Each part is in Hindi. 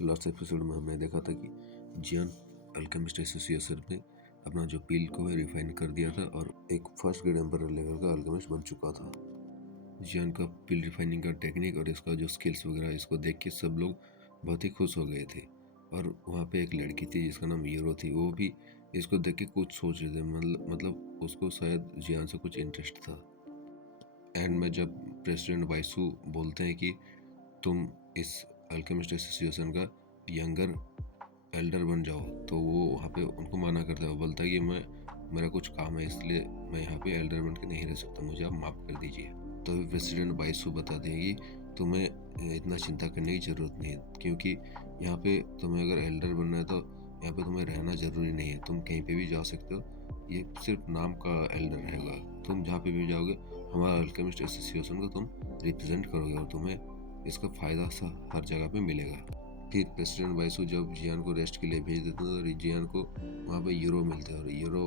लास्ट एपिसोड में हमने देखा था कि जियान अल्केमिस्ट एसोसिएशन में अपना जो पील को है रिफाइन कर दिया था और एक फर्स्ट ग्रेड एम्पर लेवल का अल्केमिस्ट बन चुका था। जियान का पील रिफाइनिंग का टेक्निक और इसका जो स्किल्स वगैरह इसको देख के सब लोग बहुत ही खुश हो गए थे। और वहाँ पे एक लड़की थी जिसका नाम यूरो थी, वो भी इसको देख के कुछ सोच रहे थे, मतलब उसको शायद जियान से कुछ इंटरेस्ट था। एंड में जब प्रेसिडेंट वाइसू बोलते हैं कि तुम इस अल्केमिस्ट एसोसिएशन का यंगर एल्डर बन जाओ, तो वो वहाँ पे उनको मना करता है। वो बोलता है कि मेरा कुछ काम है, इसलिए मैं यहाँ पे एल्डर बन के नहीं रह सकता, मुझे आप माफ़ कर दीजिए। तो अभी प्रेसिडेंट बाइसू बताते हैं कि तुम्हें इतना चिंता करने की ज़रूरत नहीं है, क्योंकि यहाँ पे तुम्हें अगर एल्डर बनना है तो यहाँ पे तुम्हें रहना ज़रूरी नहीं है, तुम कहीं पे भी जा सकते हो, ये सिर्फ नाम का एल्डर रहेगा। तुम जहाँ पे भी जाओगे हमारा अल्केमिस्ट एसोसिएशन को तुम रिप्रेजेंट करोगे और तुम्हें इसका फ़ायदा हर जगह पे मिलेगा। फिर प्रेसिडेंट वाइसू जब जियान को रेस्ट के लिए भेज देते हैं तो जियान को वहाँ पे यूरो मिलते हैं और यूरो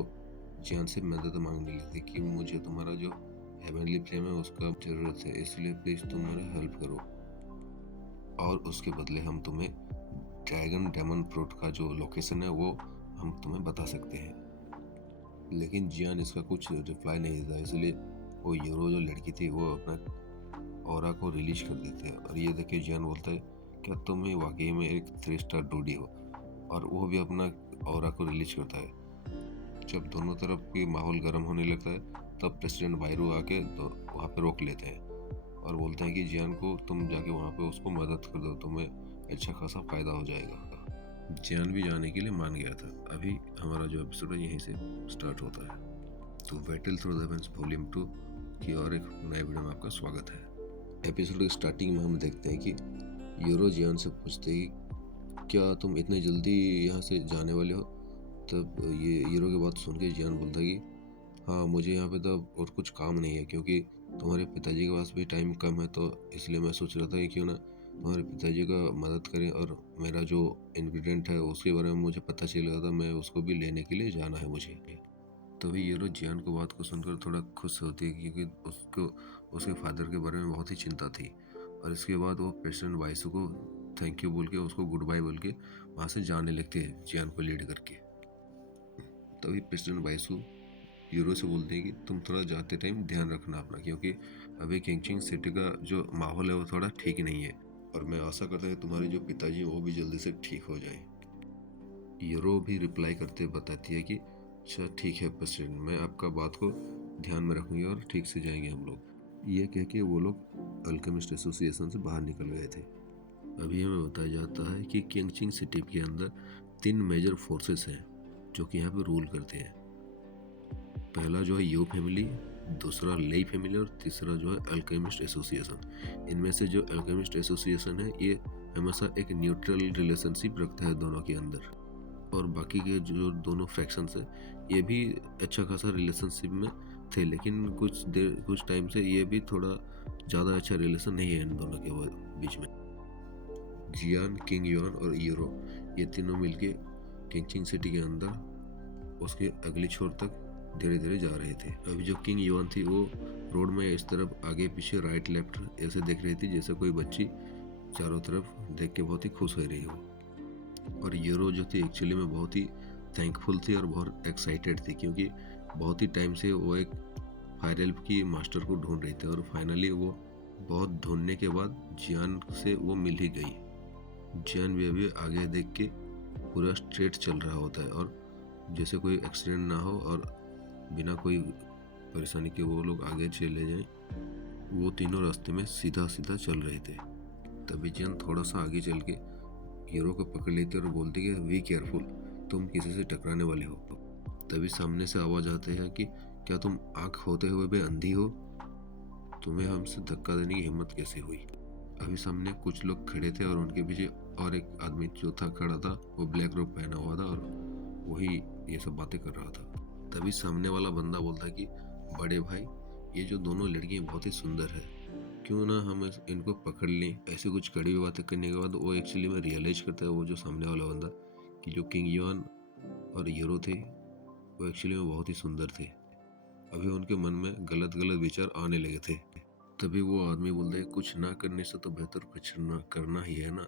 जियान से मदद मांगने लगती कि मुझे तुम्हारा जो हेवनली फ्लेम है उसका ज़रूरत है, इसलिए प्लीज़ तुम मेरा हेल्प करो और उसके बदले हम तुम्हें ड्रैगन डेमन फ्रूट का जो लोकेशन है वो हम तुम्हें बता सकते हैं। लेकिन जियान इसका कुछ रिप्लाई नहीं देता, इसलिए वो यूरो जो लड़की थी वो अपना ऑरा को रिलीज कर देते हैं। और ये देखे जियान बोलता है, क्या तुम ही वाकई में एक 3 स्टार डूडी हो? और वो भी अपना ऑरा को रिलीज करता है। जब दोनों तरफ की माहौल गर्म होने लगता है तब प्रेसिडेंट वायरू आके तो वहाँ पे रोक लेते हैं और बोलते हैं कि जियान को तुम जाके वहाँ पे उसको मदद कर दो, तुम्हें अच्छा खासा फायदा हो जाएगा। जियान भी जाने के लिए मान गया था। अभी हमारा जो एपिसोड है यहीं से स्टार्ट होता है। तो battle through the heavens volume 2 की और एक नए वीडियो में आपका स्वागत है। एपिसोड की स्टार्टिंग में हम देखते हैं कि यूरो जियान से पूछते हैं कि क्या तुम इतने जल्दी यहाँ से जाने वाले हो? तब ये यूरो की बात सुन के जियान बोलता है कि हाँ, मुझे यहाँ पे तो और कुछ काम नहीं है, क्योंकि तुम्हारे पिताजी के पास भी टाइम कम है, तो इसलिए मैं सोच रहा था कि क्यों ना तुम्हारे पिताजी का मदद करें। और मेरा जो इंग्रेडिएंट है उसके बारे में मुझे पता चला था, मैं उसको भी लेने के लिए जाना है मुझे। तभी यूरो जियान को बात को सुनकर थोड़ा खुश होती है, क्योंकि उसको उसके फादर के बारे में बहुत ही चिंता थी। और इसके बाद वो प्रेसिडेंट वाइसू को थैंक यू बोल के, उसको गुड बाय बोल के वहाँ से जाने लगते हैं जियान को लीड करके। तभी प्रेसिडेंट वाइसू यूरो से बोलते हैं कि तुम थोड़ा जाते टाइम ध्यान रखना अपना, क्योंकि अभी किंगचिंग सिटी का जो माहौल है वो थोड़ा ठीक नहीं है, और मैं आशा करता हूँ तुम्हारे जो पिताजी वो भी जल्दी से ठीक हो जाए। यूरो भी रिप्लाई करते बताती है कि अच्छा ठीक है प्रेसिडेंट, मैं आपका बात को ध्यान में रखूंगी और ठीक से जाएंगे हम लोग। ये कह के वो लोग अल्केमिस्ट एसोसिएशन से बाहर निकल गए थे। अभी हमें बताया जाता है कि किंगचिंग सिटी के अंदर 3 मेजर फोर्सेस हैं जो कि यहाँ पे रूल करते हैं। पहला जो है यू फैमिली, दूसरा लेई फैमिली और तीसरा जो है अल्केमिस्ट एसोसिएशन। इनमें से जो अल्केमिस्ट एसोसिएशन है ये हमेशा एक न्यूट्रल रिलेशनशिप रखता है दोनों के अंदर, और बाकी के जो दोनों फ्रैक्शंस है ये भी अच्छा खासा रिलेशनशिप में थे, लेकिन कुछ टाइम से ये भी थोड़ा ज़्यादा अच्छा रिलेशन नहीं है इन दोनों के बीच में। जियान, किंग युआन और यूरो ये तीनों मिलके किंगचिंग सिटी के अंदर उसके अगली छोर तक धीरे धीरे जा रहे थे। अभी जो किंग युआन थी वो रोड में इस तरफ आगे पीछे राइट लेफ्ट ऐसे देख रही थी जैसे कोई बच्ची चारों तरफ देख के बहुत ही खुश हो रही हो। और यूरो जो थी एक्चुअली में बहुत ही थैंकफुल थी और बहुत एक्साइटेड थी, क्योंकि बहुत ही टाइम से वो एक फायर हेल्प की मास्टर को ढूंढ रही थी और फाइनली वो बहुत ढूंढने के बाद जियान से वो मिल ही गई। जियान भी अभी आगे देख के पूरा स्ट्रेट चल रहा होता है, और जैसे कोई एक्सीडेंट ना हो और बिना कोई परेशानी के वो लोग आगे चले जाएं। वो तीनों रास्ते में सीधा सीधा चल रहे थे। तभी जियान थोड़ा सा आगे चल के यूरो को पकड़ लेती और बोलती कि वी केयरफुल, तुम किसी से टकराने वाले हो। तभी सामने से आवाज आती है कि क्या तुम आँख होते हुए भी अंधी हो? तुम्हें हमसे धक्का देने की हिम्मत कैसे हुई? अभी सामने कुछ लोग खड़े थे और उनके पीछे और एक आदमी जो था खड़ा था, वो ब्लैक रोब पहना हुआ था और वही ये सब बातें कर रहा था। तभी सामने वाला बंदा बोलता कि बड़े भाई, ये जो दोनों लड़कियां बहुत ही सुंदर है, क्यों ना हम इनको पकड़ लें। ऐसे कुछ कड़ी हुई बातें करने के बाद वो एक्चुअली में रियलाइज करता है, वो जो सामने वाला बंदा, कि जो किंग युआन और यूरो थे वो एक्चुअली में बहुत ही सुंदर थे। अभी उनके मन में गलत गलत विचार आने लगे थे। तभी वो आदमी बोलता है कुछ ना करने से तो बेहतर कुछ ना करना ही है ना।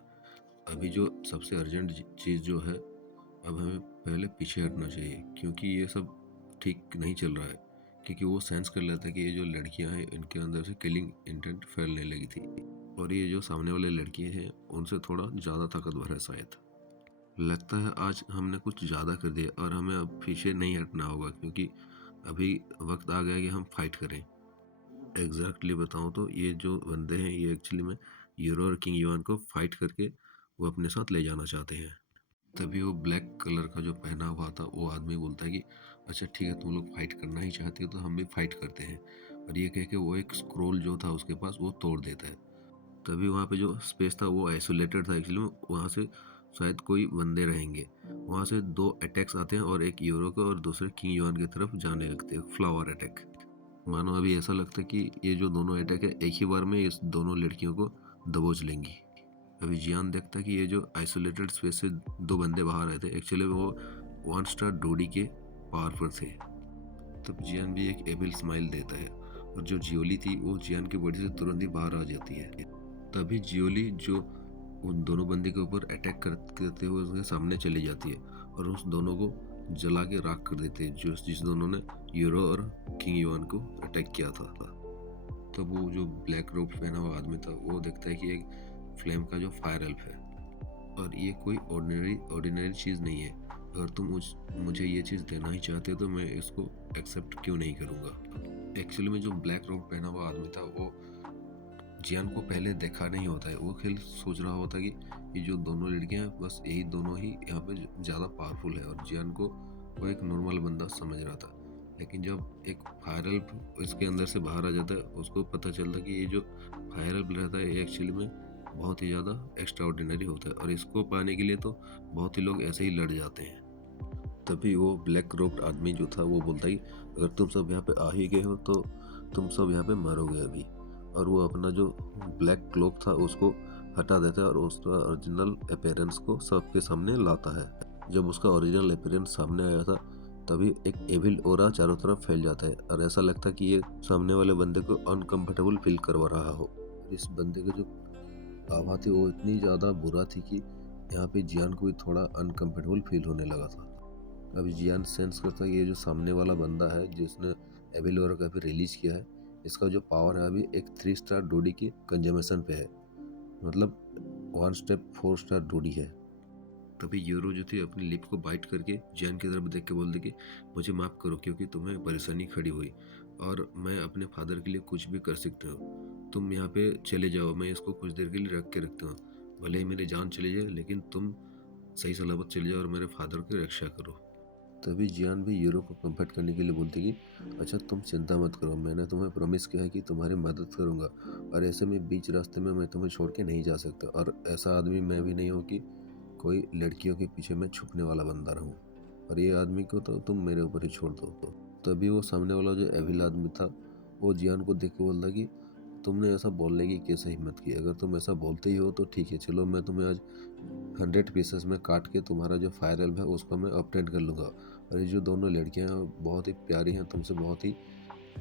अभी जो सबसे अर्जेंट चीज़ जो है, अब हमें पहले पीछे हटना चाहिए क्योंकि ये सब ठीक नहीं चल रहा है। क्योंकि वो सेंस कर लेता है कि ये जो लड़कियां हैं इनके अंदर से किलिंग इंटेंट फैलने लगी थी और ये जो सामने वाले लड़के हैं उनसे थोड़ा ज़्यादा ताकतवर है शायद। लगता है आज हमने कुछ ज़्यादा कर दिया और हमें अब पीछे नहीं हटना होगा क्योंकि अभी वक्त आ गया कि हम फाइट करें। एग्जैक्टली बताऊं तो ये जो बंदे हैं ये एक्चुअली में यूरो और किंग युआन को फाइट करके वो अपने साथ ले जाना चाहते हैं। तभी वो ब्लैक कलर का जो पहना हुआ था वो आदमी बोलता है कि अच्छा ठीक है, तुम लोग फाइट करना ही चाहते हो तो हम भी फाइट करते हैं। और ये कह के वो एक स्क्रोल जो था उसके पास वो तोड़ देता है। तभी वहाँ पे जो स्पेस था वो आइसोलेटेड था एक्चुअली में, वहाँ से शायद कोई बंदे रहेंगे। वहाँ से दो अटैक्स आते हैं और एक यूरो का और दूसरे किंग युआन की तरफ जाने लगते हैं, फ्लावर अटैक। मानो अभी ऐसा लगता है कि ये जो दोनों अटैक है एक ही बार में इस दोनों लड़कियों को दबोच लेंगी। अभी जियान देखता है कि ये जो आइसोलेटेड स्पेस से दो बंदे बाहर आए थे एक्चुअली वो 1 स्टार डोडी के पावर पर थे। तब जियान भी एक एविल स्माइल देता है और जो जियोली थी वो जियान की बॉडी से तुरंत ही बाहर आ जाती है। तभी जियोली जो उन दोनों बंदे के ऊपर अटैक करते हुए उसके सामने चली जाती है और उस दोनों को जला के राख कर देते हैं जो जिस दोनों ने यूरो और किंग युआन को अटैक किया था। तब वो जो ब्लैक रोब पहना हुआ आदमी था वो देखता है कि एक फ्लेम का जो फायर एल्फ है और ये कोई ऑर्डिनरी चीज़ नहीं है। अगर तुम मुझे ये चीज़ देना ही चाहते हो तो मैं इसको एक्सेप्ट क्यों नहीं करूँगा। एक्चुअली में जो ब्लैक रोब पहना हुआ आदमी था वो जियान को पहले देखा नहीं होता है। वो खेल सोच रहा होता है कि ये जो दोनों लड़कियां हैं बस यही दोनों ही यहाँ पे ज़्यादा पावरफुल है और जियान को वो एक नॉर्मल बंदा समझ रहा था। लेकिन जब एक फायर इसके अंदर से बाहर आ जाता है उसको पता चलता है कि ये जो फायर रहता है ये एक्चुअली में बहुत ही ज़्यादा एक्स्ट्रा ऑर्डिनरी होता है और इसको पाने के लिए तो बहुत ही लोग ऐसे ही लड़ जाते हैं। तभी वो ब्लैक रोब्ड आदमी जो था वो बोलता है अगर तुम सब यहाँ पे आ ही गए हो तो तुम सब यहाँ पे मरोगे अभी। और वो अपना जो ब्लैक क्लोक था उसको हटा देता है और उसका ओरिजिनल अपीयरेंस को सबके सामने लाता है। जब उसका ओरिजिनल अपीयरेंस सामने आया था तभी एक एविल ओरा चारों तरफ फैल जाता है और ऐसा लगता है कि ये सामने वाले बंदे को अनकंफर्टेबल फील करवा रहा हो। इस बंदे की जो आवाज़ थी वो इतनी ज़्यादा बुरा थी कि यहाँ पे जियान को भी थोड़ा अनकंफर्टेबल फील होने लगा था। अभी जियान सेंस करता है कि ये जो सामने वाला बंदा है जिसने एविल ओरा का भी रिलीज किया है इसका जो पावर है अभी एक 3 स्टार डोडी की कंजम्पशन पे है, मतलब 1 स्टेप 4 स्टार डोडी है। तभी यूरो जो थी अपनी लिप को बाइट करके जियान की तरफ देख के बोल दी कि मुझे माफ़ करो क्योंकि तुम्हें परेशानी खड़ी हुई और मैं अपने फादर के लिए कुछ भी कर सकती हूँ। तुम यहाँ पे चले जाओ, मैं इसको कुछ देर के लिए रख के रखता हूँ, भले ही मेरी जान चली जाए लेकिन तुम सही सलामत चले जाओ और मेरे फादर की रक्षा करो। तभी जियान भी यूरो को कंफर्ट करने के लिए बोलती कि अच्छा तुम चिंता मत करो, मैंने तुम्हें प्रॉमिस किया है कि तुम्हारी मदद करूंगा और ऐसे में बीच रास्ते में मैं तुम्हें छोड़ के नहीं जा सकता और ऐसा आदमी मैं भी नहीं हूँ कि कोई लड़कियों के पीछे मैं छुपने वाला बंदा रहूँ और ये आदमी को तो तुम मेरे ऊपर ही छोड़ दो। तभी वो सामने वाला जो एविल आदमी था वो जियान को देख के बोलता कि तुमने ऐसा बोलने की कैसे हिम्मत की, अगर तुम ऐसा बोलते ही हो तो ठीक है, चलो मैं तुम्हें आज 100 पीसेस में काट के तुम्हारा जो फायर एल्ब है उसको मैं अपडेट कर लूँगा और ये जो दोनों लड़कियां बहुत ही प्यारी हैं, तुमसे बहुत ही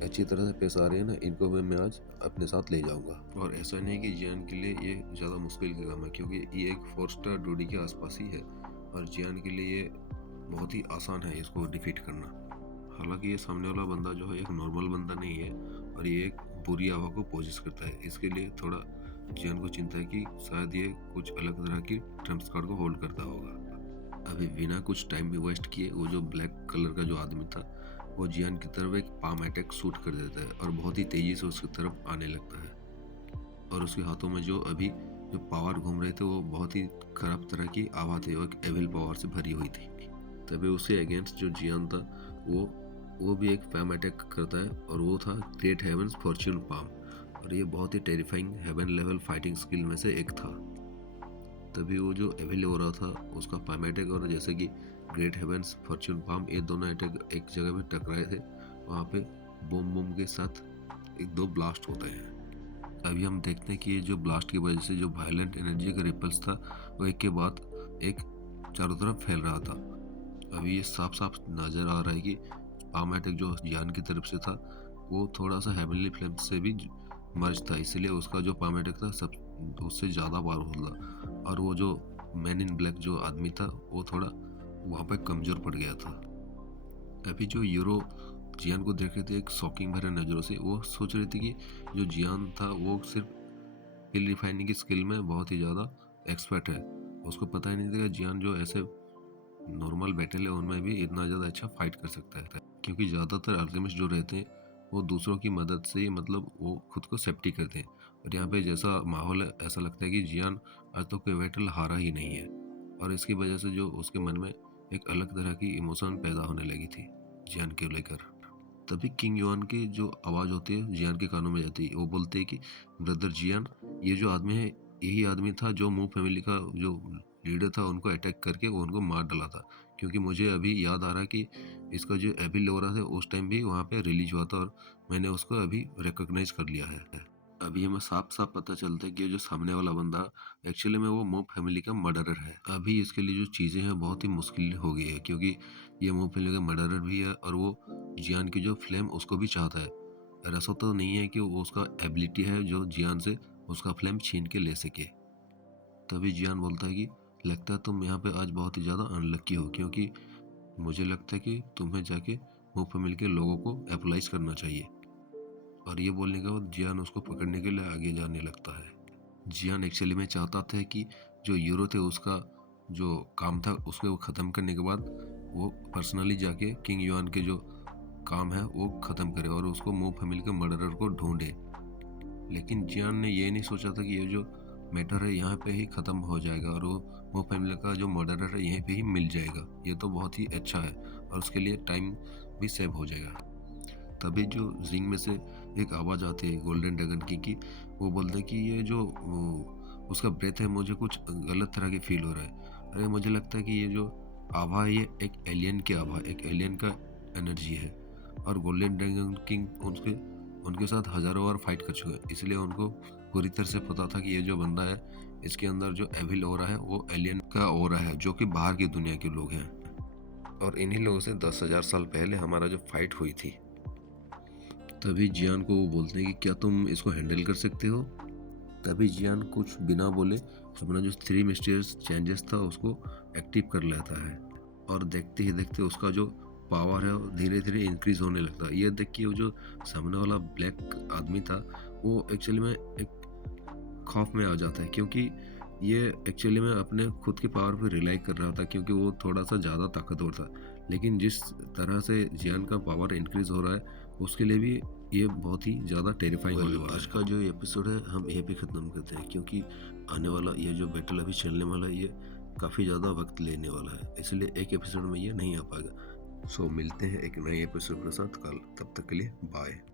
अच्छी तरह से पेश आ रही है ना, इनको मैं आज अपने साथ ले जाऊंगा। और ऐसा नहीं कि जियान के लिए ये ज़्यादा मुश्किल का काम है क्योंकि ये एक 4 स्टार डोडी के आसपास ही है और जियान के लिए ये बहुत ही आसान है इसको डिफीट करना। हालांकि ये सामने वाला बंदा जो है एक नॉर्मल बंदा नहीं है और ये एक बुरी हवा को पोजेस करता है, इसके लिए थोड़ा जियान को चिंता है कि शायद ये कुछ अलग तरह की ट्रम्प्स कार्ड को होल्ड करता होगा। अभी बिना कुछ टाइम भी वेस्ट किए वो जो ब्लैक कलर का जो आदमी था वो जियान की तरफ एक पाम अटैक शूट कर देता है और बहुत ही तेजी से उसकी तरफ आने लगता है और उसके हाथों में जो अभी जो पावर घूम रहे थे वो बहुत ही खराब तरह की आवाज़ थी और एविल पावर से भरी हुई थी। तभी उसके अगेंस्ट जो जियान था वो भी एक पाम अटैक करता है और वो था ग्रेट हेवंस फॉर्च्यून पाम और ये बहुत ही terrifying heaven level fighting skill में से एक था। तभी वो जो एविल हो रहा था उसका पाम अटैक और जैसे कि ग्रेट हेवंस फॉर्च्यून पाम ये दोनों अटैक एक जगह पे टकराए थे, वहाँ पे बूम बूम के साथ एक दो ब्लास्ट होते हैं। अभी हम देखते हैं कि ये जो ब्लास्ट की वजह से जो वायलेंट एनर्जी का रिपल्स था वो एक के बाद एक चारों तरफ फैल रहा था। अभी ये साफ साफ नज़र आ रहा है कि पाम अटैक जो जियान की तरफ से था वो थोड़ा सा हेवनली फ्लेम से भी मर्ज था, इसलिए उसका जो पाम अटैक था सब उससे ज़्यादा पावरफुल था और वो जो मैन इन ब्लैक जो आदमी था वो थोड़ा वहाँ पे कमज़ोर पड़ गया था। अभी जो यूरो जियान को देख रहे थे एक शॉकिंग भरे नज़रों से, वो सोच रहे थे कि जो जियान था वो सिर्फ पिल रिफाइनिंग की स्किल में बहुत ही ज़्यादा एक्सपर्ट है। उसको पता ही नहीं था कि जियान जो ऐसे नॉर्मल बैटल है उनमें भी इतना ज़्यादा अच्छा फाइट कर सकता है। क्योंकि ज़्यादातर अल्केमिस्ट जो रहते हैं वो दूसरों की मदद से ही मतलब वो खुद को सेफ्टी करते हैं, और यहाँ पे जैसा माहौल है ऐसा लगता है कि जियान आज तो कोई बैटल हारा ही नहीं है। और इसकी वजह से जो उसके मन में एक अलग तरह की इमोशन पैदा होने लगी थी जियान को लेकर। तभी किंग युआन की जो आवाज़ होती है जियान के कानों में जाती है। वो बोलते हैं कि ब्रदर जियान, ये जो आदमी है यही आदमी था जो मू फैमिली का जो लीडर था उनको अटैक करके वो उनको मार डाला था। क्योंकि मुझे अभी याद आ रहा है कि इसका जो एबी लोरा था उस टाइम भी वहाँ पे रिलीज हुआ था, और मैंने उसको अभी रिकॉग्नाइज कर लिया है। अभी हमें साफ साफ पता चलता है कि जो सामने वाला बंदा एक्चुअली में वो मो फैमिली का मर्डरर है। अभी इसके लिए जो चीज़ें हैं बहुत ही मुश्किल हो गई है, क्योंकि ये मो फैमिली का मर्डरर भी है और वो जियान की जो फ्लेम उसको भी चाहता है। और ऐसा तो नहीं है कि वो उसका एबिलिटी है जो जियान से उसका फ्लेम छीन के ले सके। तभी जियान बोलता है कि लगता है तुम यहाँ पे आज बहुत ही ज़्यादा अनलक्की हो, क्योंकि मुझे लगता है कि तुम्हें जाके मो फैमिली के लोगों को अप्लाइज करना चाहिए। और ये बोलने के बाद जियान उसको पकड़ने के लिए आगे जाने लगता है। जियान एक्चुअली में चाहता था कि जो यूरो थे उसका जो काम था उसको ख़त्म करने के बाद वो पर्सनली जाके किंग युआन के जो काम है वो ख़त्म करे और उसको मो फैमिली के मर्डरर को ढूंढे। लेकिन जियान ने ये नहीं सोचा था कि ये जो मैटर है यहाँ पे ही ख़त्म हो जाएगा और वो मो फैमिली का जो मर्डरर है यहीं पे ही मिल जाएगा। ये तो बहुत ही अच्छा है और उसके लिए टाइम भी सेव हो जाएगा। तभी जो जिंग में से एक आवाज़ आती है गोल्डन ड्रैगन की वो बोलते हैं कि ये जो उसका ब्रेथ है मुझे कुछ गलत तरह की फील हो रहा है। अरे मुझे लगता है कि ये जो आभा है ये एक एलियन की आभा, एक एलियन का एनर्जी है। और गोल्डन ड्रैगन किंग उनके साथ हज़ारों बार फाइट कर चुके हैं, इसलिए उनको पूरी तरह से पता था कि ये जो बंदा है इसके अंदर जो एविल ओरा है वो एलियन का ओरा है, जो कि बाहर की दुनिया के लोग हैं। और इन्हीं लोगों से 10,000 साल पहले हमारा जो फाइट हुई थी। तभी जियान को वो बोलते हैं कि क्या तुम इसको हैंडल कर सकते हो। तभी जियान कुछ बिना बोले अपना जो 3 मिस्टीरियस चेंजेस था उसको एक्टिव कर लेता है, और देखते ही देखते उसका जो पावर है धीरे धीरे इंक्रीज होने लगता है। ये देख के वो जो सामने वाला ब्लैक आदमी था वो एक्चुअली में एक खौफ में आ जाता है, क्योंकि ये एक्चुअली में अपने खुद की पावर पर रिलाई कर रहा था, क्योंकि वो थोड़ा सा ज़्यादा ताकतवर था। लेकिन जिस तरह से जियान का पावर इंक्रीज हो रहा है उसके लिए भी ये बहुत ही ज़्यादा टेरिफाइंग होने वाला है। आज का जो एपिसोड है हम यहीं पे ख़त्म करते हैं, क्योंकि आने वाला ये जो बैटल अभी चलने वाला है ये काफ़ी ज़्यादा वक्त लेने वाला है, इसलिए एक एपिसोड में ये नहीं आ पाएगा। सो मिलते हैं एक नए एपिसोड के साथ कल, तब तक के लिए बाय।